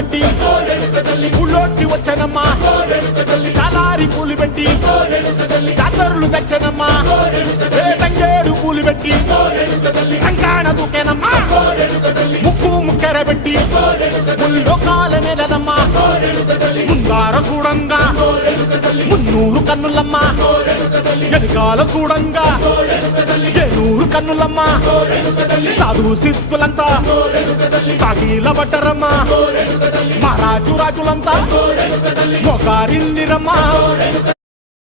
కట్టి ఊళ్ళోకి వచ్చనమ్మా చాలారి పూలు పెట్టి జాతరులు తెచ్చనమ్మా తంగేడు పూలు పెట్టి కంకాణ దూకేనమ్మా ముక్కు ముక్కెర పెట్టి ముల్లోకాల నెలనమ్మా ముందార చూడంగా మున్నూరు కన్నులమ్మా వెనకాల చూడంగా ఏనూరు కన్నులమ్మా సాధు శిస్తులంతా సాగిల పడ్డరమ్మా మహారాజు రాజులంతా మొగారిందిరమ్మా